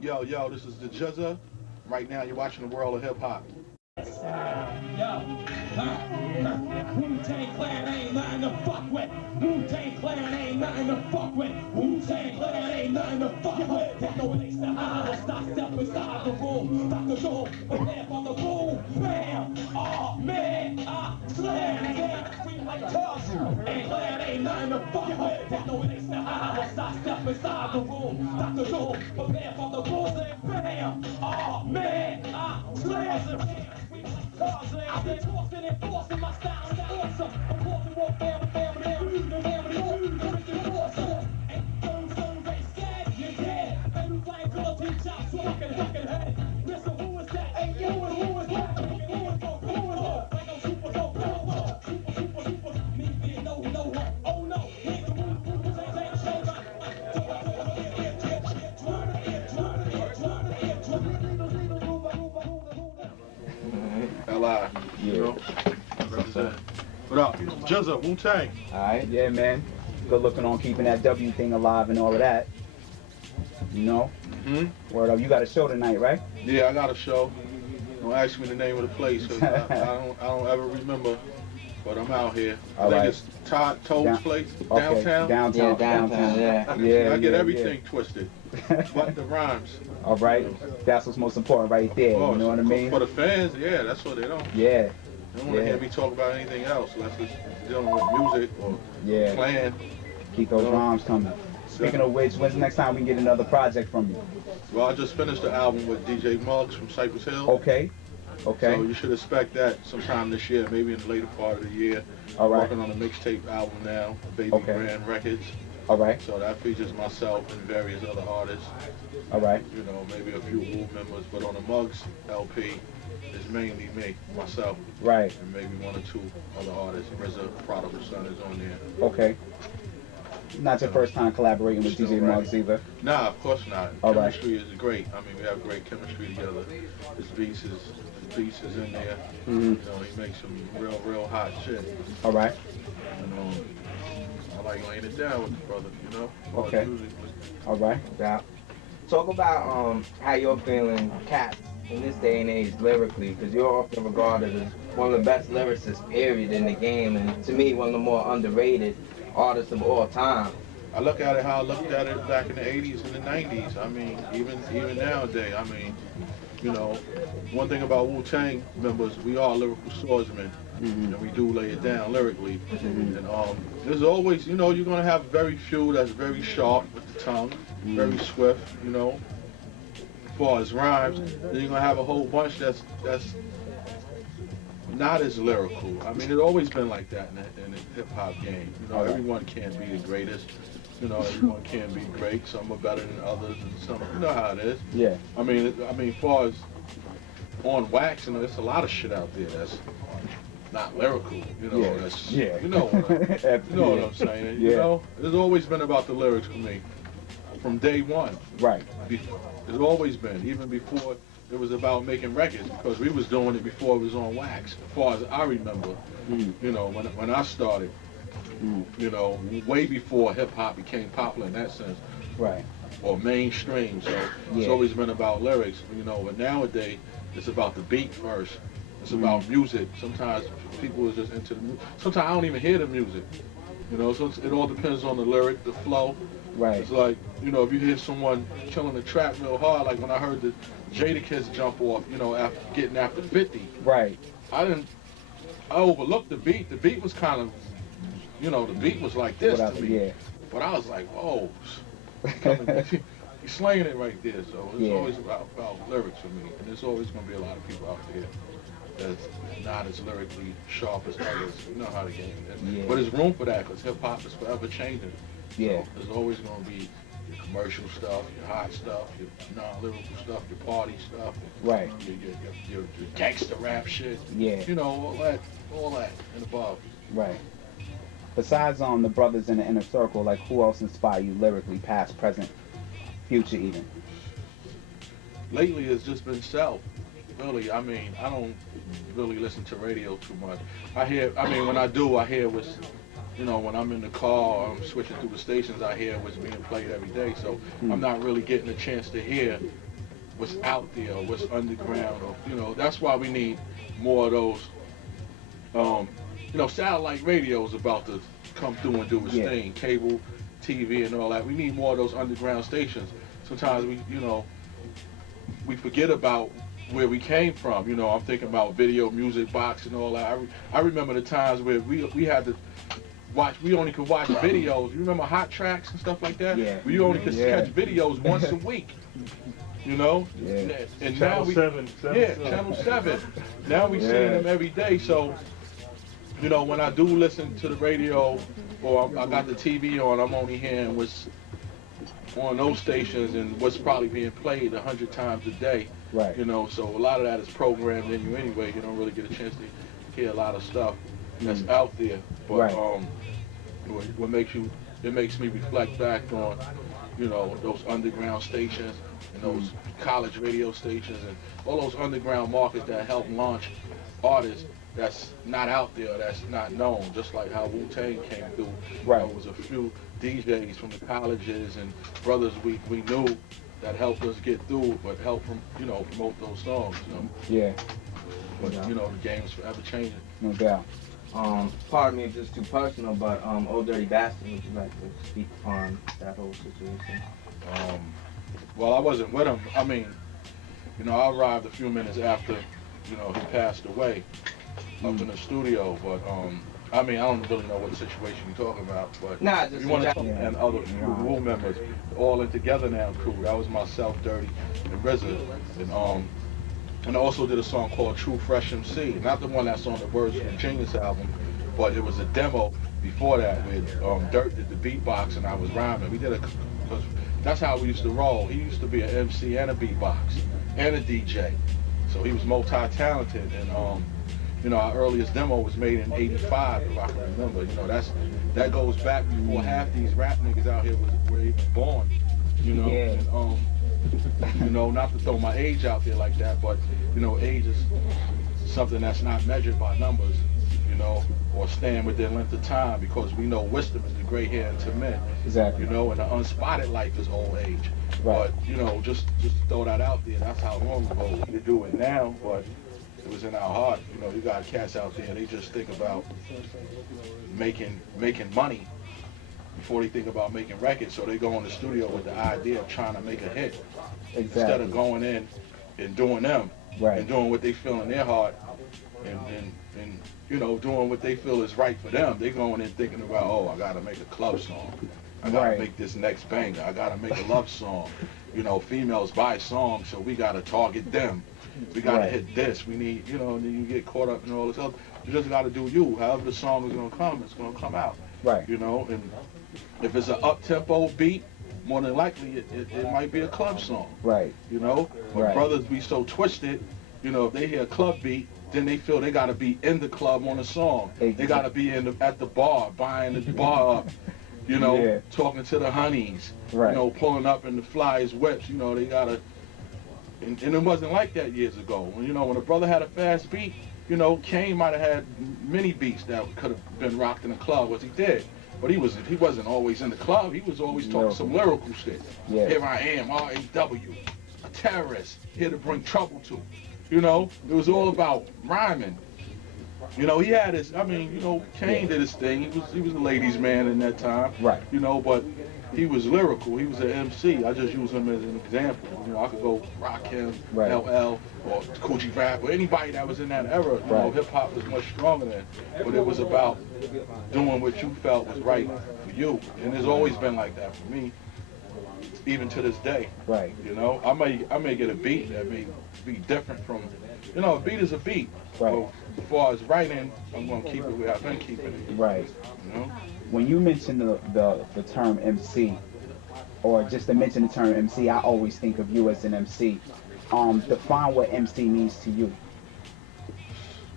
Yo, this is the GZA. Right now, you're watching the world of hip hop. Wu Tang Clan ain't nothing to fuck with. Wu Tang Clan ain't nothing to fuck with. Wu Tang Clan ain't nothing to fuck with. There's no place to hide. Stop, step inside the room. Stop the door. Prepare for the boom. Bam. Oh man. Slam. Damn. Scream like cuz. And Clan ain't nothing to fuck with. There's no place to hide. Stop, step inside the room. Stop the door. Prepare for the boom. Bam. Oh man. Slam. I've been tossing and forcing my style is awesome. I'm causing war, family, awesome. And those ain't scared, you're dead. Baby flying guillotine chops, fucking head. Listen, who is that? Hey, who is that? Who is that? Like no super dope, super. Me being no one. Oh no, nigga, who ain't show up. L.I. You know? Represent. What up? GZA, Wu Tang. Alright, yeah, man. Good looking on keeping that W thing alive and all of that. You know? Word up. You got a show tonight, right? Yeah, I got a show. Don't ask me the name of the place, 'cause I don't ever remember. But I'm out here. I think it's Toad's place, downtown. Downtown, yeah. I get everything twisted, but the rhymes. All right, that's what's most important right there. You know what I mean? For the fans, yeah, that's what they don't. Yeah. They don't want to hear me talk about anything else unless it's dealing with music or playing. Keep those rhymes coming. Speaking of which, when's the next time we can get another project from you? Well, I just finished the album with DJ Muggs from Cypress Hill. Okay. So you should expect that sometime this year, maybe in the later part of the year. All right. Working on a mixtape album now, Baby Grand Records. All right. So that features myself and various other artists. All right. You know, maybe a few Wu members, but on the Muggs LP, it's mainly me, myself. Right. And maybe one or two other artists. RZA, Prodigal Son is on there. Okay. Not your first time collaborating with DJ Muggs either? Nah, of course not. All chemistry is great. I mean, we have great chemistry together. His beats is in there. You know, he makes some real hot shit. All right. You know, I like laying it down with the brother, you know? Okay. All right. Yeah. Talk about how you're feeling Cats in this day and age lyrically, because you're often regarded as one of the best lyricists, period, in the game, and to me, one of the more underrated artists of all time. I look at it how I looked at it back in the 80s and the 90s. I mean, even nowadays, I mean, you know, one thing about Wu Tang members, we are lyrical swordsmen, and we do lay it down lyrically. And there's always, you know, you're gonna have very few that's very sharp with the tongue, very swift, you know, as far as rhymes. Then you're gonna have a whole bunch that's not as lyrical. I mean, it's always been like that in the hip hop game. You know, everyone can't be the greatest. You know, everyone can't be great. Some are better than others, and some, you know how it is. Yeah. I mean, as far as on wax, you know, there's a lot of shit out there that's not lyrical. You know, that's you know what I'm saying. You know, it's always been about the lyrics for me, from day one. Right. It's always been, even before it was about making records, because we was doing it before it was on wax, as far as I remember. You know, when I started. You know, way before hip-hop became popular in that sense. Right. Or mainstream, so it's always been about lyrics, you know, but nowadays it's about the beat first. It's about music. Sometimes people are just into the music. Sometimes I don't even hear the music, you know, so it all depends on the lyric, the flow. Right. It's like, you know, if you hear someone killing the trap real hard, like when I heard the Jadakiss jump off, you know, after 50. Right. I overlooked the beat. The beat was kind of, you know, the beat was like this to me. But I was like, whoa, he's slaying it right there. So it's always about lyrics for me. And there's always going to be a lot of people out there that's not as lyrically sharp as others. You know how the game is. But there's room for that, because hip-hop is forever changing. Yeah. So there's always going to be your commercial stuff, your hot stuff, your non-lyrical stuff, your party stuff. Right. Your gangster rap shit. Yeah. You know, all that and above. Right. Besides the brothers in the inner circle, like who else inspire you lyrically, past, present, future even? Lately it's just been self. Really, I mean, I don't really listen to radio too much. When I do, I hear what's, you know, when I'm in the car or I'm switching through the stations, I hear what's being played every day. So I'm not really getting a chance to hear what's out there, or what's underground, or that's why we need more of those. Satellite radio is about to come through and do its thing, cable TV and all that. We need more of those underground stations. Sometimes we forget about where we came from. I'm thinking about video, music box, and all that. I remember the times where we had to watch. We only could watch videos. You remember hot tracks and stuff like that? Yeah. We only could catch videos once a week. Yeah. And Channel now 7. Channel 7. Now we see them every day. So, when I do listen to the radio or I got the TV on, I'm only hearing what's on those stations and what's probably being played 100 times a day. Right. So a lot of that is programmed in you anyway. You don't really get a chance to hear a lot of stuff that's out there. But what makes me reflect back on, those underground stations and those college radio stations and all those underground markets that help launch artists that's not out there, that's not known, just like how Wu Tang came through. Right. There was a few DJs from the colleges and brothers we knew that helped us get through, but helped from promote those songs. Yeah. But the game's forever changing. No doubt. Pardon me if it's too personal, but Old Dirty Bastard, would you like to speak on that whole situation? Well, I wasn't with him. I mean, I arrived a few minutes after, he passed away up in the studio. But I don't really know what situation you're talking about. But nah, just you want to talk and other Wu members all in together now crew. That was myself, Dirty, and RZA, and I also did a song called True Fresh MC. Not the one that's on the Words from Genius album, but it was a demo before that with Dirt did the beatbox and I was rhyming. We did it because that's how we used to roll. He used to be an MC and a beatbox and a DJ, so he was multi-talented. And our earliest demo was made in '85, if I can remember. That goes back before half these rap niggas out here were even born. And, not to throw my age out there like that, but age is something that's not measured by numbers, or staying within length of time, because we know wisdom is the gray hair into men. Exactly. And the unspotted life is old age. Right. But just to throw that out there, that's how long ago we do it now, but it was in our heart. You got cats out there, they just think about making money before they think about making records, so they go in the studio with the idea of trying to make a hit. Exactly. Instead of going in and doing them, and doing what they feel in their heart, and doing what they feel is right for them. They going in thinking about, oh, I gotta make a club song, I gotta make this next banger, I gotta make a love song. Females buy songs, so we gotta target them. We gotta hit this. We need, and then you get caught up in all this other. You just gotta do you. However the song is gonna come, it's gonna come out. Right. And if it's an up-tempo beat, more than likely it might be a club song. Right. But brothers be so twisted, if they hear a club beat, then they feel they gotta be in the club on a song. Exactly. They gotta be at the bar, buying the bar up, talking to the honeys, pulling up in the flyers whips, they gotta, and it wasn't like that years ago. When a brother had a fast beat, Kane might have had many beats that could have been rocked in a club, which he did. But he wasn't always in the club. He was always talking some lyrical shit. Yeah. Here I am, R.A.W., a terrorist, here to bring trouble to. It was all about rhyming. He had his, Kane did his thing. He was a ladies' man in that time. Right. But he was lyrical. He was an MC. I just use him as an example. I could go Rakim, LL, or Coogee Rap, or anybody that was in that era. Hip hop was much stronger then. But it was about doing what you felt was right for you. And it's always been like that for me, even to this day. Right. I may get a beat that may be different from, a beat is a beat. Right. So as far as writing, I'm gonna keep it where I've been keeping it. Right. When you mention the term MC, or just to mention the term MC, I always think of you as an MC. Define what MC means to you.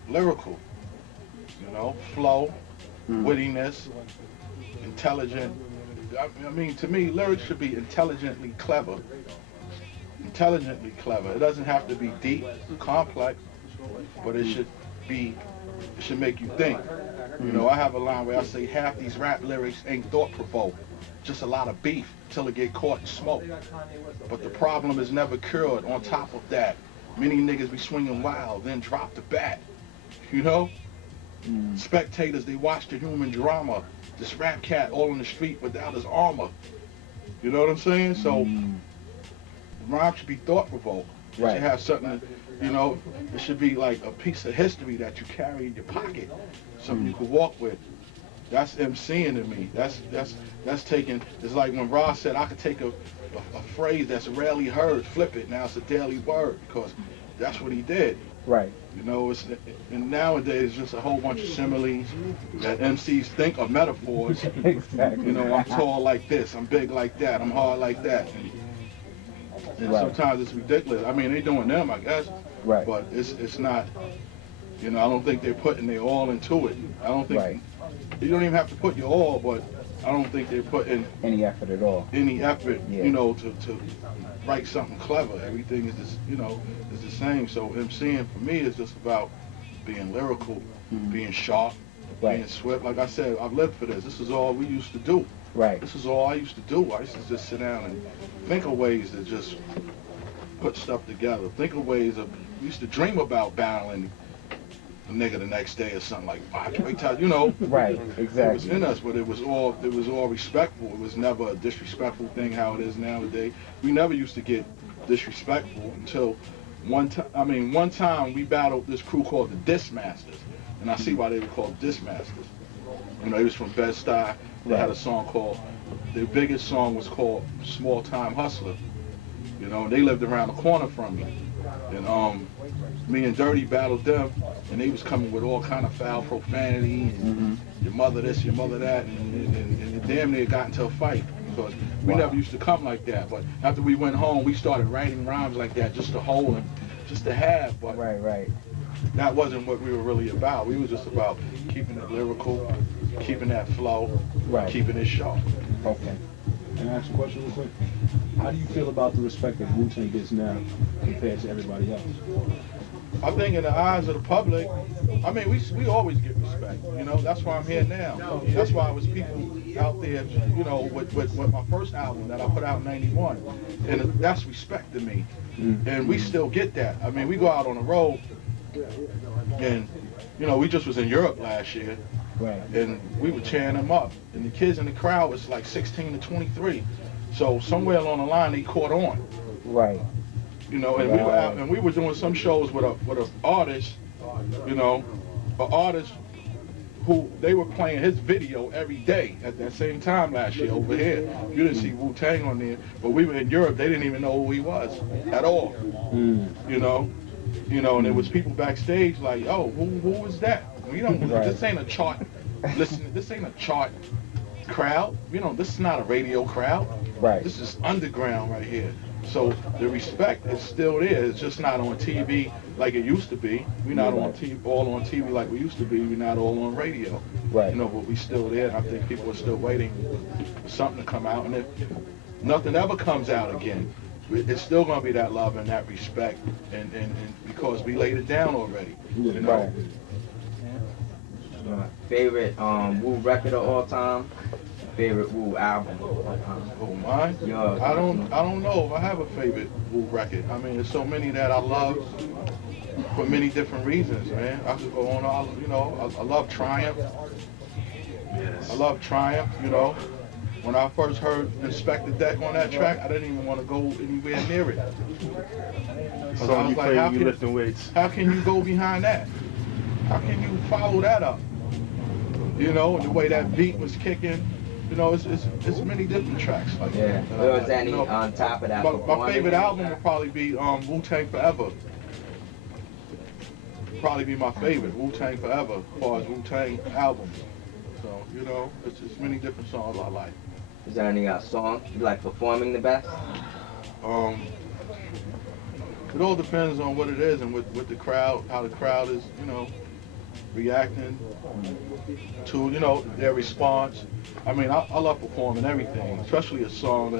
Lyrical, flow, wittiness, intelligent. To me, lyrics should be intelligently clever. Intelligently clever. It doesn't have to be deep, complex, but it should make you think. I have a line where I say half these rap lyrics ain't thought-provoking. just a lot of beef till it get caught in smoke. But the problem is never cured. On top of that, many niggas be swinging wild, then drop the bat. You know? Spectators, they watch the human drama. This rap cat all in the street without his armor. You know what I'm saying? So, rhyme should be thought-provoking. It should have something, you know, it should be like a piece of history that you carry in your pocket. Something you can walk with. That's MCing to me. That's taking, it's like when Ross said I could take a phrase that's rarely heard, flip it, now it's a daily word, because that's what he did. Right. You know, and nowadays it's just a whole bunch of similes that MCs think are metaphors. Exactly. You know, I'm tall like this, I'm big like that, I'm hard like that. And sometimes it's ridiculous. I mean, they doing them, I guess. Right. But it's not, you know, I don't think they're putting their all into it. I don't think, you don't even have to put your all, but I don't think they're putting any effort at all. Any effort, you know, to write something clever. Everything is just, you know, is the same. So MCing for me is just about being lyrical, being sharp, being swift. Like I said, I've lived for this. This is all we used to do. Right. This is all I used to do. I used to just sit down and think of ways to just put stuff together. Think of ways of, we used to dream about battling a nigga the next day or something like, you know. Right, exactly. It was in us, but it was all respectful. It was never a disrespectful thing how it is nowadays. We never used to get disrespectful until one time we battled this crew called the Diss Masters, and I see why they were called Diss Masters. You know, they was from Bed-Stuy. They had a song called, their biggest song was called Small Time Hustler. You know, they lived around the corner from me. And me and Dirty battled them, and they was coming with all kind of foul profanity and your mother this, your mother that, and damn near got into a fight because we never used to come like that. But after we went home, we started writing rhymes like that just to hold and just to have. But that wasn't what we were really about. We were just about keeping it lyrical, keeping that flow, keeping it sharp. Okay. Can I ask a question real quick? How do you feel about the respect that Wu Tang gets now compared to everybody else? I think in the eyes of the public, I mean, we always get respect. You know, that's why I'm here now. That's why it was people out there, you know, with my first album that I put out in '91, and that's respect to me. And we still get that. I mean, we go out on the road, and you know, we just was in Europe last year. And we were cheering them up. And the kids in the crowd was like 16 to 23. So somewhere along the line, they caught on. You know, and we were out, and we were doing some shows with a artist, you know, an artist who they were playing his video every day at that same time last year over here. You didn't see Wu Tang on there, but we were in Europe. They didn't even know who he was at all. You know, and there was people backstage like, oh, who is that? We don't. This ain't a chart. Listen, this ain't a chart crowd. You know, this is not a radio crowd. This is underground right here. So the respect is still there. It's just not on TV like it used to be. We're not on TV, all on TV like we used to be. We're not all on radio. You know, but we still there. And I think people are still waiting for something to come out. And if nothing ever comes out again, it's still gonna be that love and that respect. And because we laid it down already. You know. Favorite Wu record of all time? Favorite Wu album of all time? Oh, mine? Yours. I don't know if I have a favorite Wu record. I mean, there's so many that I love for many different reasons, man. I could go on. I love Triumph. I love Triumph. You know, when I first heard Inspect the Deck on that track, I didn't even want to go anywhere near it. So I was like, how can you go behind that? How can you follow that up? You know, and the way that beat was kicking, you know, it's many different tracks like that. Was any on top of that? My favorite album would probably be Wu Tang Forever. Probably be my favorite, Wu Tang Forever, as far as Wu Tang albums. So, you know, it's many different songs I like. Is there any song you like performing the best? It all depends on what it is and with the crowd, how the crowd is, you know, reacting to, you know, their response. I mean, I love performing everything, especially a song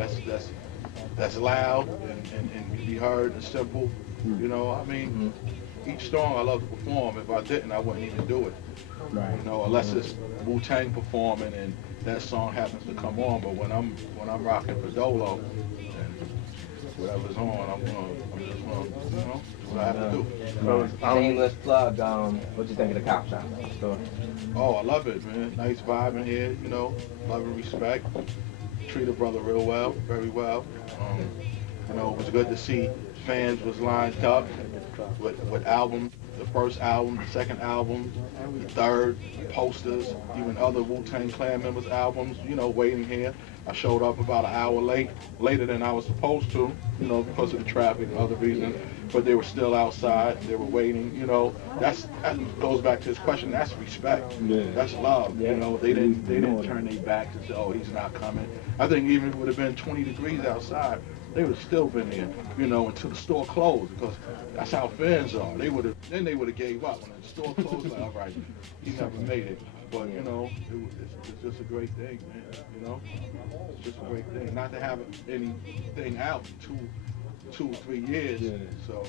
that's loud and can be heard and simple. You know, I mean, each song I love to perform. If I didn't, I wouldn't even do it. Right. You know, unless it's Wu Tang performing and that song happens to come on. But when I'm rocking for Dolo and whatever's on, I'm just gonna, you know, do what I have to do. Shameless plug. What you think of the cop shop store? Oh, I love it, man. Nice vibe in here, you know, love and respect. Treat a brother real well, very well. You know, it was good to see fans was lined up with albums, the first album, the second album, the third, posters, even other Wu Tang Clan members' albums, you know, waiting here. I showed up about an hour later than I was supposed to, you know, because of the traffic and other reasons, but they were still outside, they were waiting, you know. That goes back to his question, that's respect, that's love, you know. They didn't turn their backs and say, oh, he's not coming. I think even if it would have been 20 degrees outside, they would have still been there, you know, until the store closed, because that's how fans are. They would have gave up when the store closed. Like, all right, he never made it. But you know, it's just a great thing, man. You know, it's just a great thing. Not to have anything out in 2-3 years. Yeah. So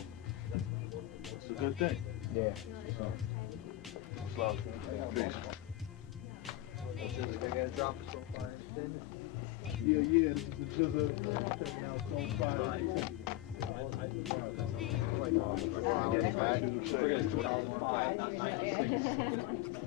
it's a good thing. Yeah. So, it's love. Peace. Yeah, this is the GZA checking out Zone 5. We're going to 2005, not 96.